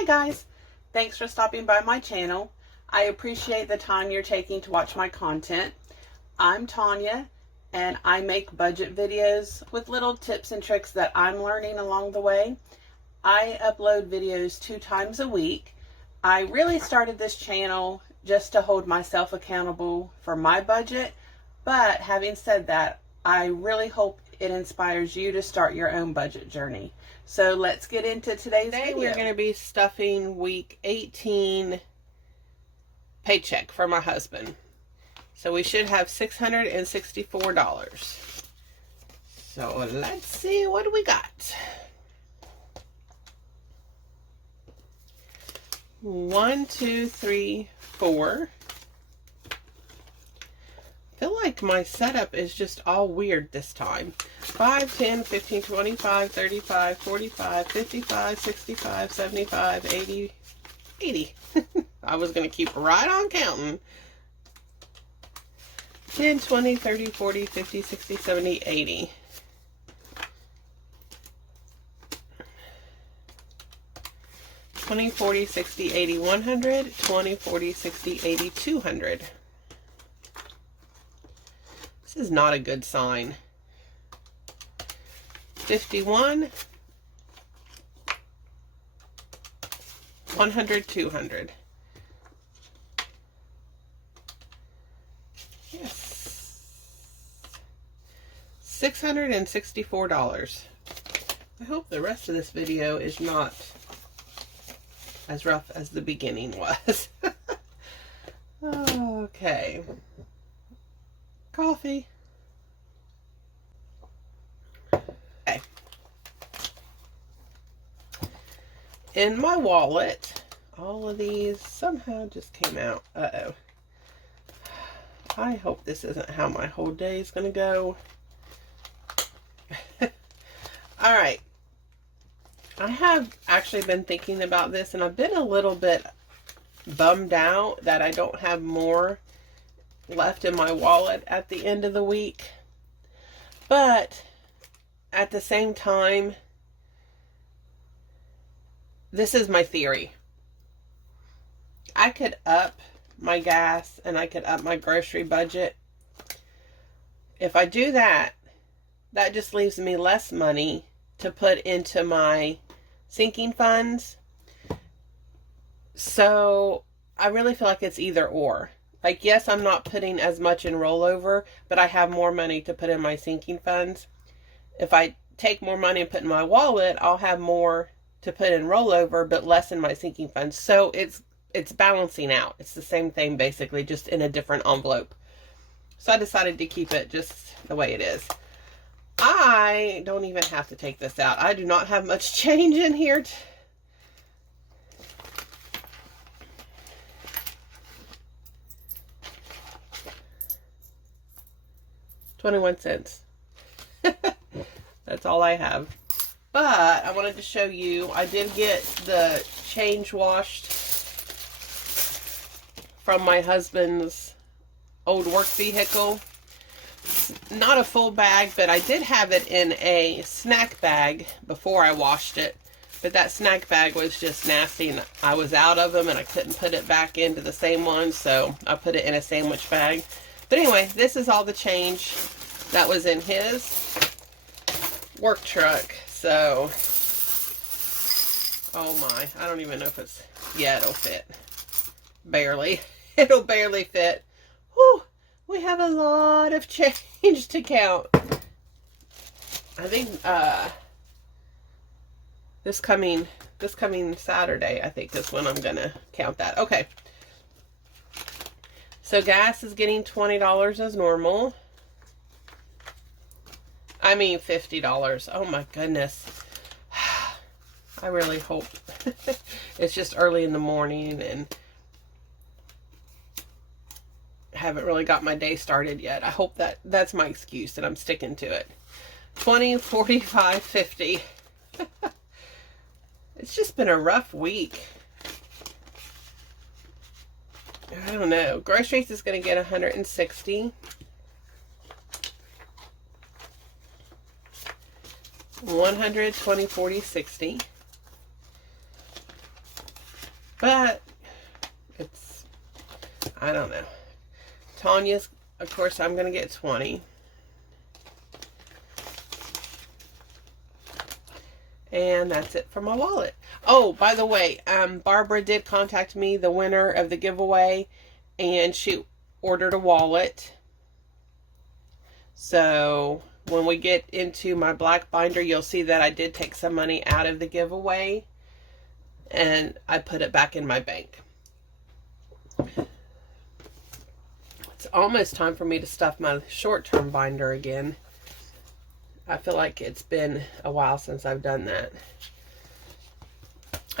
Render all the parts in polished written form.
Hi guys, thanks for stopping by my channel. I appreciate the time you're taking to watch my content. I'm Tanya and I make budget videos with little tips and tricks that I'm learning along the way. I upload videos 2 times a week. I really started this channel just to hold myself accountable for my budget, but having said that, I really hope it inspires you to start your own budget journey. So let's get into today's video. We're going to be stuffing week 18 paycheck for my husband. So we should have $664. So let's see what we got. 1, 2, 3, 4. I feel like my setup is just all weird this time. 5, 10, 15, 25, 35, 45, 55, 65, 75, 80, 80. I was going to keep right on counting. 10, 20, 30, 40, 50, 60, 70, 80. $20, $40, $60, $80, $100, $20, $40, $60, $80, $200. This is not a good sign. 51, 100, 200. Yes. $664. I hope the rest of this video is not as rough as the beginning was. Okay. Coffee. Okay. In my wallet, all of these somehow just came out. Uh-oh. I hope this isn't how my whole day is going to go. All right. I have actually been thinking about this, and I've been a little bit bummed out that I don't have more left in my wallet at the end of the week. But at the same time, this is my theory. I could up my gas and I could up my grocery budget. If I do that, that just leaves me less money to put into my sinking funds. So I really feel like it's either or. Like, yes, I'm not putting as much in rollover, but I have more money to put in my sinking funds. If I take more money and put in my wallet, I'll have more to put in rollover, but less in my sinking funds. So it's balancing out. It's the same thing, basically, just in a different envelope. So I decided to keep it just the way it is. I don't even have to take this out. I do not have much change in here. 21 cents. That's all I have. But I wanted to show you, I did get the change washed from my husband's old work vehicle. Not a full bag, but I did have it in a snack bag before I washed it. But that snack bag was just nasty, and I was out of them, and I couldn't put it back into the same one, so I put it in a sandwich bag. But anyway, this is all the change that was in his work truck. So, oh my, I don't even know if it's, yeah, it'll fit. Barely. It'll barely fit. Whew, we have a lot of change to count. I think, this coming Saturday, I think is when I'm gonna count that. Okay. So gas is getting $20 as normal. I mean $50. Oh my goodness. I really hope. It's just early in the morning and haven't really got my day started yet. I hope that's my excuse and I'm sticking to it. 20, 45, 50. It's just been a rough week. I don't know. Groceries is going to get 160. 100, 20, 40, 60. But it's, I don't know. Tanya's, of course, I'm going to get 20. And that's it for my wallet. Oh, by the way, Barbara did contact me, the winner of the giveaway, and she ordered a wallet. So when we get into my black binder, you'll see that I did take some money out of the giveaway and I put it back in my bank. It's almost time for me to stuff my short-term binder again. I feel like it's been a while since I've done that.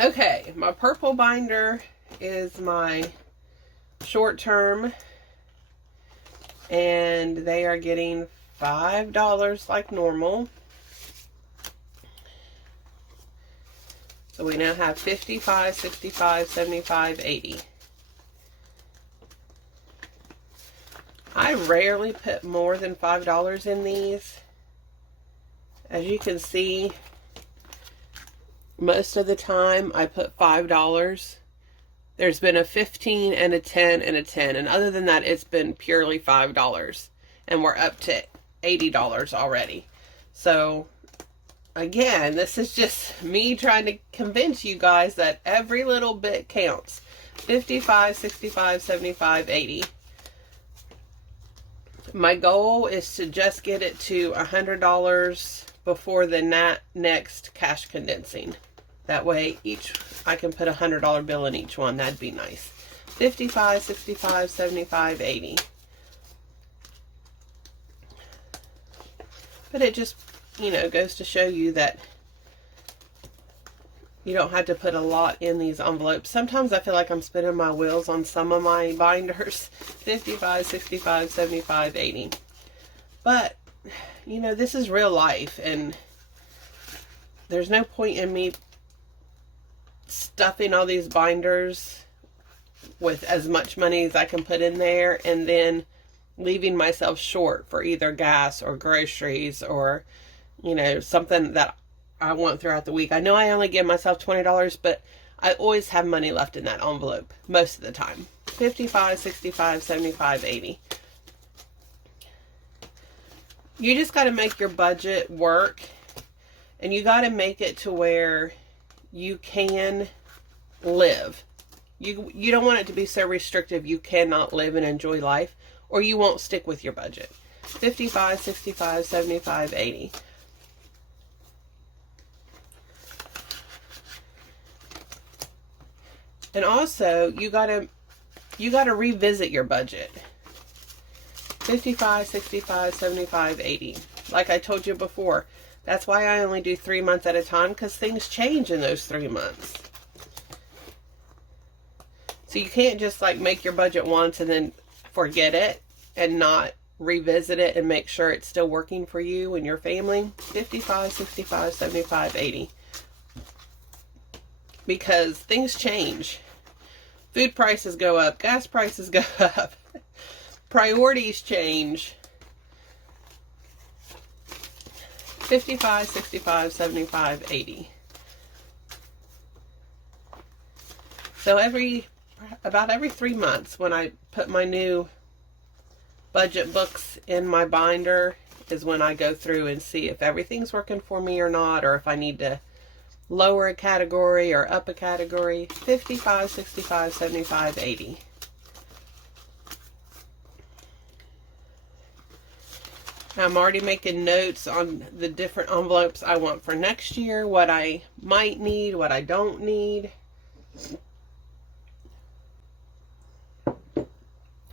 Okay, my purple binder is my short-term, and they are getting $5 like normal. So we now have 55, 65, 75, 80. I rarely put more than $5 in these. As you can see, most of the time I put $5. There's been a 15 and a 10 and a 10. And other than that, it's been purely $5. And we're up to $80 already. So, again, this is just me trying to convince you guys that every little bit counts. 55, 65, 75, 80. My goal is to just get it to $100 before the next cash condensing. That way I can put a $100 bill in each one. That'd be nice. 55, 65, 75, 80. But it just, you know, goes to show you that you don't have to put a lot in these envelopes. Sometimes I feel like I'm spinning my wheels on some of my binders. 55, 65, 75, 80. But, you know, this is real life, and there's no point in me stuffing all these binders with as much money as I can put in there and then leaving myself short for either gas or groceries or, you know, something that I want throughout the week. I know I only give myself $20, but I always have money left in that envelope most of the time. 55, 65, 75, 80. You just got to make your budget work, and you got to make it to where you can live. You don't want it to be so restrictive you cannot live and enjoy life, or you won't stick with your budget. 55, 65, 75, 80. And also, you gotta revisit your budget. 55, 65, 75, 80. Like I told you before, that's why I only do 3 months at a time, because things change in those 3 months. So you can't just like make your budget once and then forget it and not revisit it and make sure it's still working for you and your family. 55, 65, 75, 80. Because things change. Food prices go up. Gas prices go up. Priorities change. 55, 65, 75, 80. So about every 3 months, when I put my new budget books in my binder, is when I go through and see if everything's working for me or not, or if I need to lower a category or up a category. 55, 65, 75, 80. I'm already making notes on the different envelopes I want for next year, what I might need, what I don't need.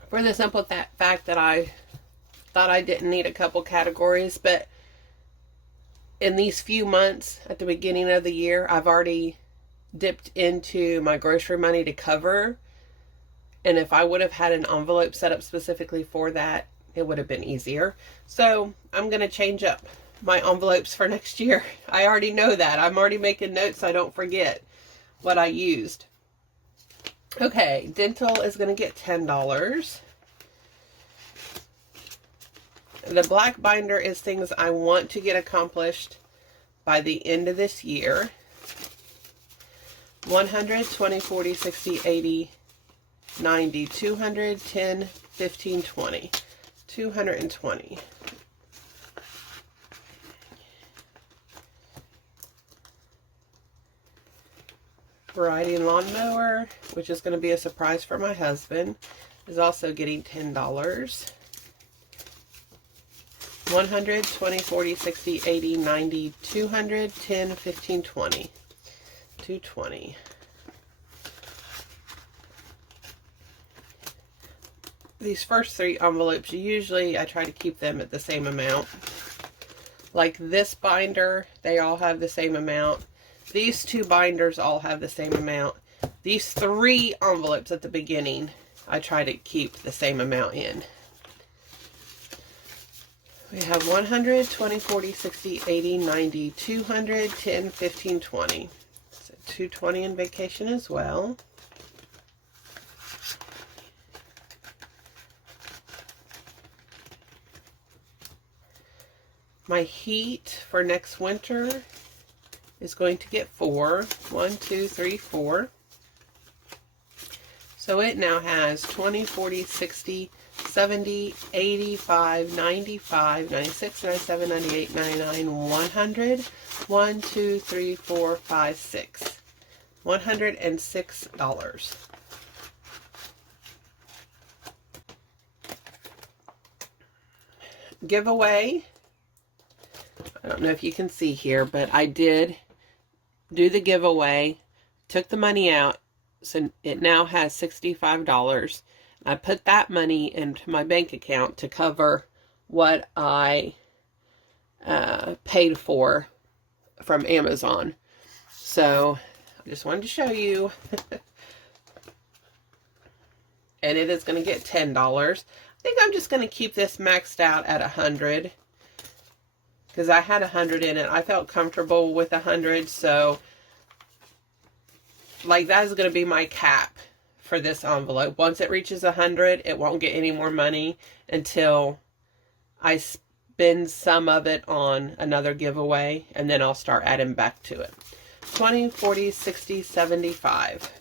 For the simple fact that I thought I didn't need a couple categories, but in these few months at the beginning of the year, I've already dipped into my grocery money to cover. And if I would have had an envelope set up specifically for that, it would have been easier. So I'm going to change up my envelopes for next year. I already know that. I'm already making notes so I don't forget what I used. Okay, dental is going to get $10. The black binder is things I want to get accomplished by the end of this year. 100, 20, 40, 60, 80, 90, 200, 10, 15, 20. 220. Variety and lawnmower, which is going to be a surprise for my husband, is also getting $10. 100, 20, 40, 60, 80, 90, 200, 10, 15, 20. 220. These first three envelopes, usually I try to keep them at the same amount. Like this binder, they all have the same amount. These two binders all have the same amount. These three envelopes at the beginning, I try to keep the same amount in. We have 100, 20, 40, 60, 80, 90, 200, 10, 15, 20. So 220 in vacation as well. My heat for next winter is going to get 4. 1, 2, 3, 4. So it now has 20, 40, 60, 70, 85, 95, 96, 97, 98, 99, 100. 1, 2, 3, 4, 5, 6. $106. Giveaway. I don't know if you can see here, but I did do the giveaway, took the money out, so it now has $65. I put that money into my bank account to cover what I paid for from Amazon. So I just wanted to show you. And it is going to get $10. I think I'm just going to keep this maxed out at 100. Because I had 100 in it. I felt comfortable with 100. So, like, that is going to be my cap for this envelope. Once it reaches 100, it won't get any more money until I spend some of it on another giveaway. And then I'll start adding back to it. 20, 40, 60, 75.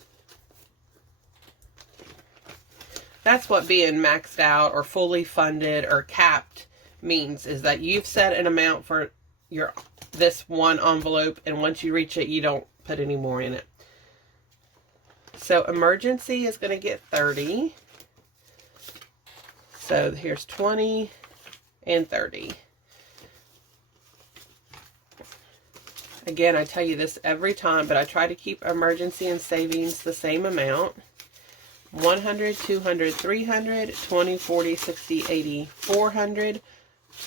That's what being maxed out or fully funded or capped means, is that you've set an amount for this one envelope, and once you reach it, you don't put any more in it. So emergency is going to get 30. So here's 20 and 30. Again, I tell you this every time, but I try to keep emergency and savings the same amount. 100, 200, 300, 20, 40, 60, 80, 400,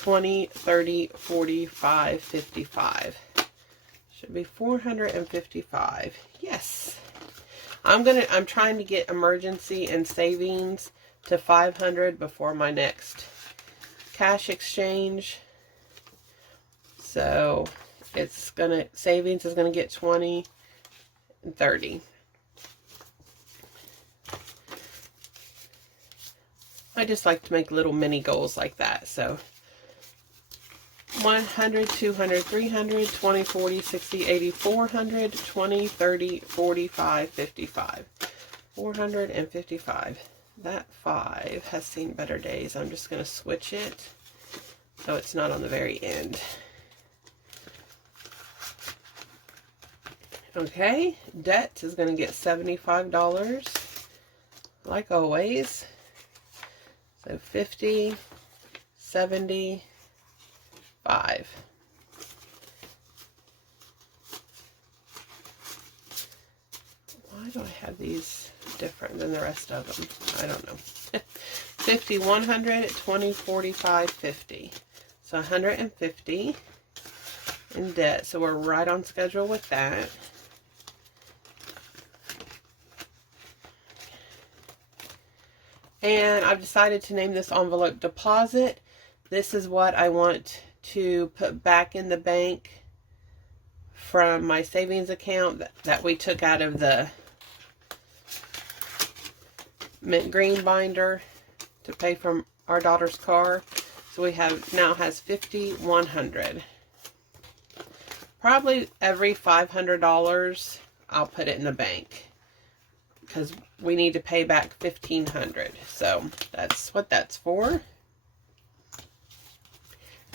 20, 30, 45, 55. Should be 455. Yes. I'm trying to get emergency and savings to 500 before my next cash exchange. So savings is gonna get 20 and 30. I just like to make little mini goals like that. So 100, 200, 300, 20, 40, 60, 80, 400, 20, 30, 45, 55. 455. That 5 has seen better days. I'm just going to switch it so it's not on the very end. Okay, debt is going to get $75, like always. So 50, 70, 5. Why do I have these different than the rest of them? I don't know. 50, 100, 20, 45, 50. So 150 in debt. So we're right on schedule with that. And I've decided to name this envelope deposit. This is what I want to put back in the bank from my savings account that we took out of the mint green binder to pay for our daughter's car. So we now has 50, 100. Probably every $500 I'll put it in the bank because we need to pay back $1,500. So that's what that's for.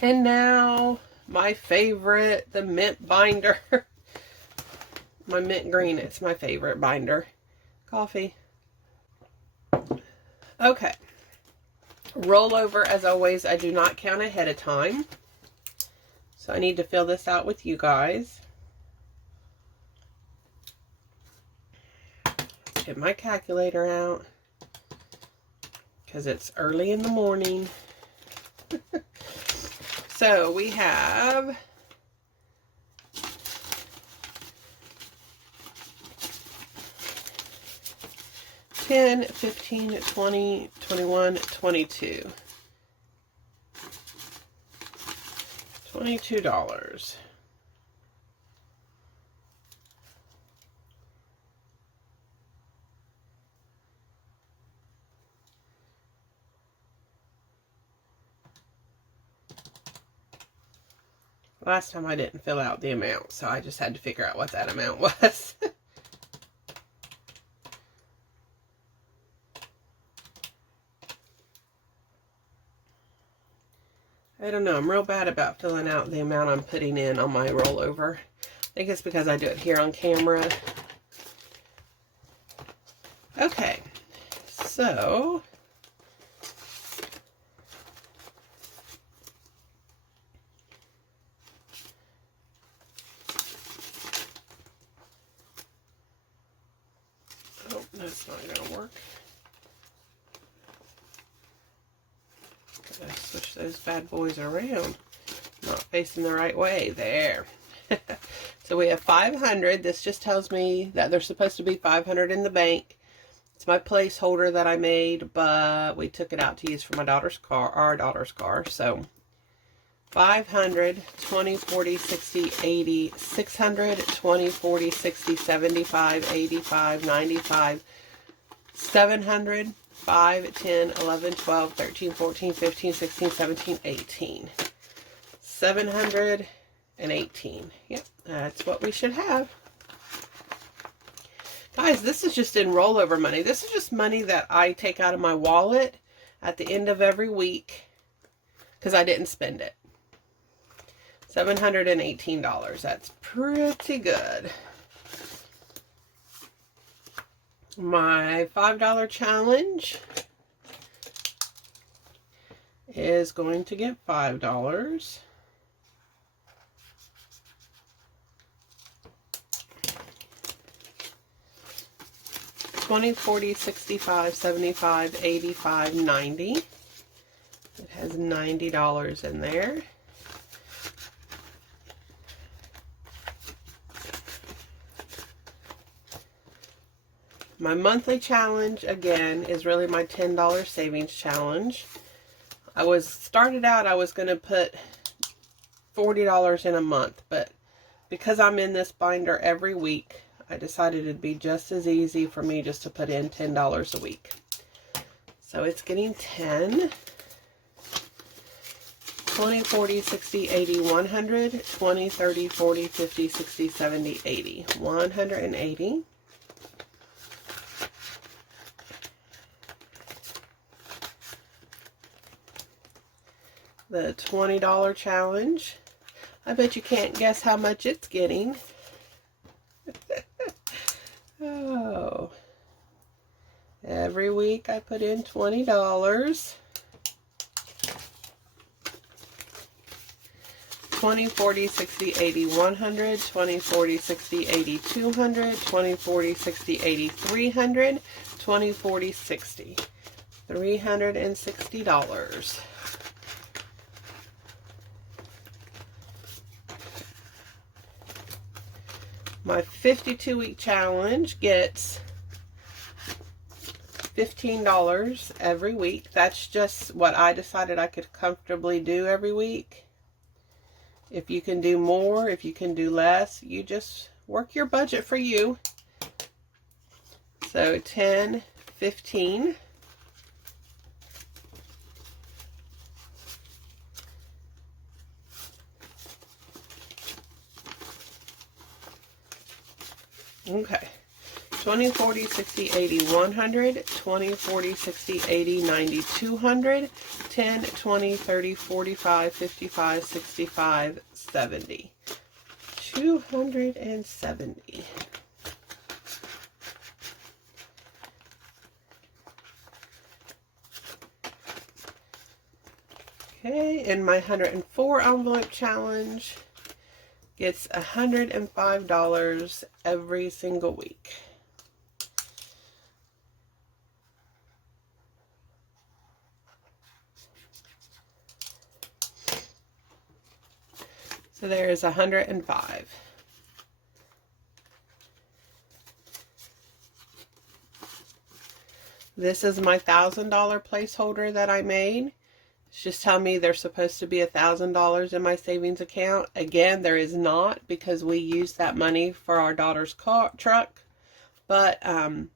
And now my favorite, the mint binder. My mint green, it's my favorite binder. Coffee. Okay. Rollover, as always, I do not count ahead of time. So I need to fill this out with you guys. Get my calculator out because it's early in the morning. So we have 10, 15, 20, 21, 22. $22. Last time I didn't fill out the amount, so I just had to figure out what that amount was. I don't know. I'm real bad about filling out the amount I'm putting in on my rollover. I think it's because I do it here on camera. Okay, so oh, that's not going to work. Gotta switch those bad boys around. Not facing the right way. There. So we have 500. This just tells me that there's supposed to be 500 in the bank. It's my placeholder that I made, but we took it out to use for my daughter's car, our daughter's car. So 500, 20, 40, 60, 80, 600, 20, 40, 60, 75, 85, 95, 700, 5, 10, 11, 12, 13, 14, 15, 16, 17, 18. 718. Yep, that's what we should have. Guys, this is just in rollover money. This is just money that I take out of my wallet at the end of every week because I didn't spend it. $718. That's pretty good. My $5 challenge is going to get $5. 20, 40, 65, 75, 85, 90. It has $90 in there. My monthly challenge, again, is really my $10 savings challenge. I was going to put $40 in a month, but because I'm in this binder every week, I decided it'd be just as easy for me just to put in $10 a week. So it's getting 10, 20, 40, 60, 80, 100, 20, 30, 40, 50, 60, 70, 80. 180. The $20 challenge. I bet you can't guess how much it's getting. Oh. Every week I put in $20. 20, 40, 60, 80, 100, 20, 40, 60, 80, 200, 20, 40, 60, 80, 300, 20, 40, 60. $360. My 52-week challenge gets $15 every week. That's just what I decided I could comfortably do every week. If you can do more, if you can do less, you just work your budget for you. So 10, 15. Okay. 20, 40, 60, 80, 100, 20, 40, 60, 80, 90, 200, 10, 20, 30, 45, 55, 65, 70. 270. Okay, and my 104 envelope challenge gets $105 every single week. So there is 105. This is my $1,000 placeholder that I made. It's just telling me there's supposed to be $1,000 in my savings account. Again, there is not, because we used that money for our daughter's truck. But I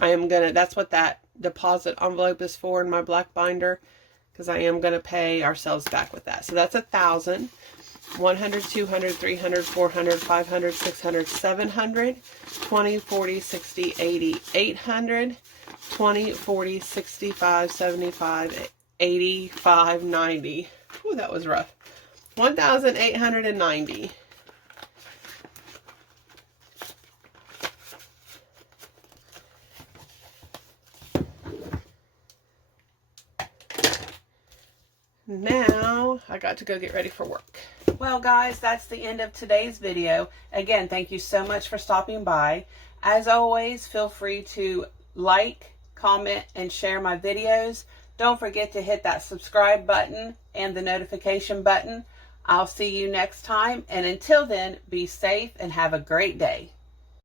am gonna, that's what that deposit envelope is for in my black binder, because I am gonna pay ourselves back with that. So that's 1,000. 100, 200, 300, 400, 500, 600, 700, 20, 40, 60, 80, 800, 20, 40, 65, 75, 85, 90. Ooh, that was rough. 1,890. Now I got to go get ready for work. Well, guys, that's the end of today's video. Again, thank you so much for stopping by. As always, feel free to like, comment, and share my videos. Don't forget to hit that subscribe button and the notification button. I'll see you next time, and until then, be safe and have a great day.